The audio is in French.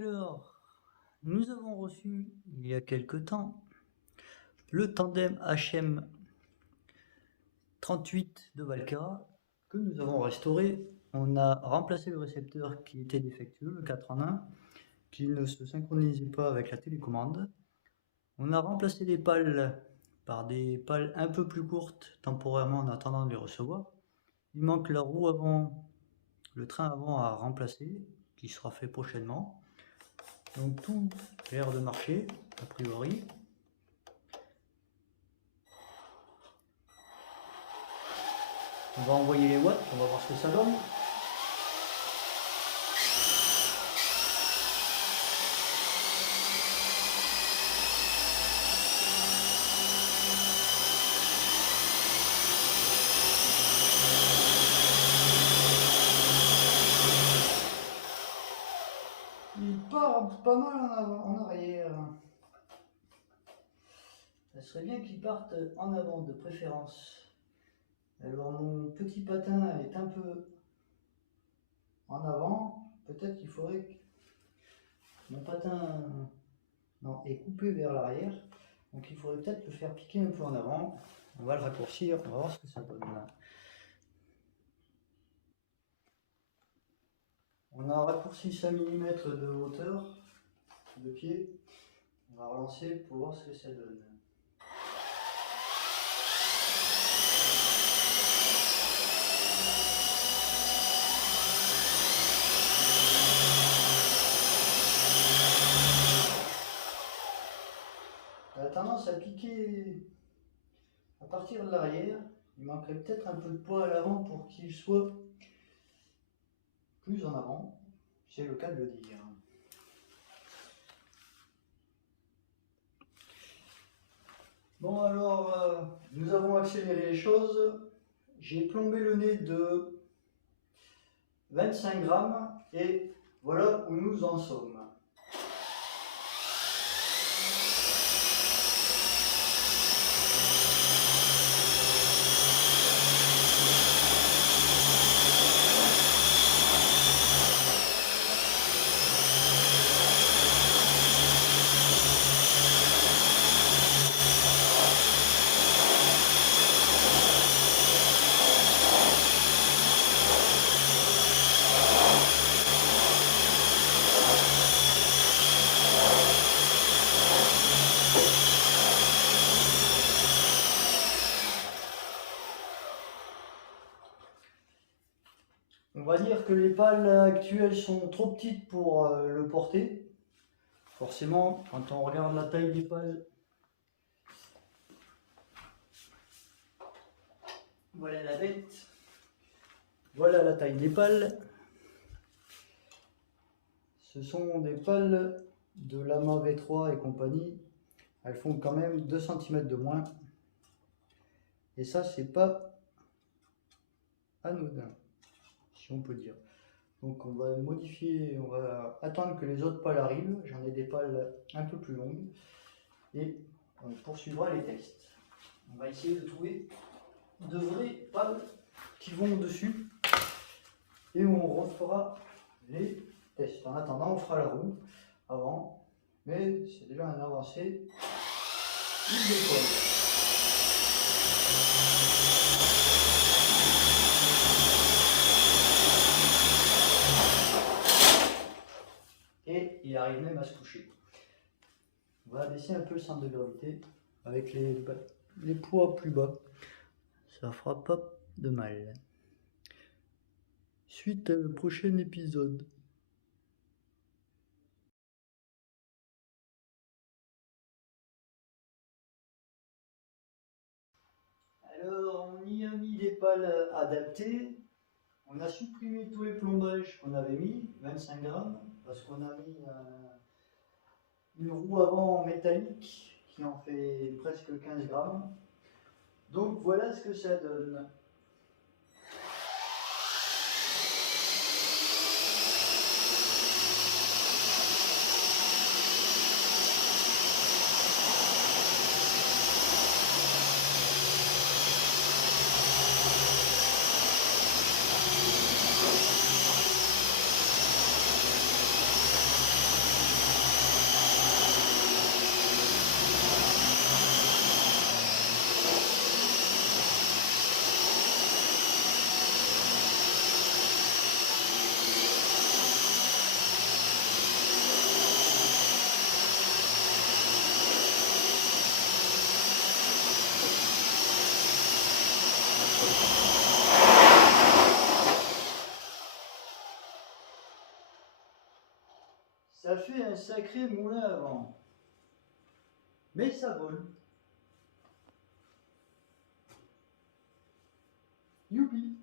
Alors, nous avons reçu il y a quelque temps le tandem HM 38 de Valcara que nous avons restauré. On a remplacé le récepteur qui était défectueux, le 4 en 1, qui ne se synchronisait pas avec la télécommande. On a remplacé les pales par des pales un peu plus courtes temporairement en attendant de les recevoir. Il manque la roue avant, le train avant à remplacer, qui sera fait prochainement. Donc tout a l'air de marcher, a priori. On va envoyer les watts, on va voir ce que ça donne. Il part pas mal en arrière. Ça serait bien qu'il parte en avant de préférence. Alors mon petit patin est un peu en avant. Peut-être qu'il faudrait que mon patin est coupé vers l'arrière. Donc il faudrait peut-être le faire piquer un peu en avant. On va le raccourcir, on va voir ce que ça donne. On a raccourci 5 mm de hauteur de pied. On va relancer pour voir ce que ça donne. Ça a tendance à piquer à partir de l'arrière. Il manquerait peut-être un peu de poids à l'avant pour qu'il soit plus en avant. C'est le cas de le dire. Bon alors, nous avons accéléré les choses. J'ai plombé le nez de 25 grammes et voilà où nous en sommes. On va dire que les pales actuelles sont trop petites pour le porter. Forcément, quand on regarde la taille des pales, voilà la bête. Voilà la taille des pales. Ce sont des pales de Lama V3 et compagnie. Elles font quand même 2 cm de moins. Et ça, c'est pas anodin, si on peut dire. Donc on va modifier, on va attendre que les autres pales arrivent. J'en ai des pales un peu plus longues. Et on poursuivra les tests. On va essayer de trouver de vraies pales qui vont au-dessus. Et on refera les tests. En attendant, on fera la roue avant. Mais c'est déjà un avancé. Il décolle. Et il arrive même à se coucher. On va baisser un peu le centre de gravité avec les poids plus bas. Ça fera pas de mal. Suite à le prochain épisode. Alors on y a mis des pales adaptées. On a supprimé tous les plombages qu'on avait mis, 25 grammes, parce qu'on a mis une roue avant métallique qui en fait presque 15 grammes. Donc voilà ce que ça donne. Ça fait un sacré moulin à vent. Mais ça vole. Youpi!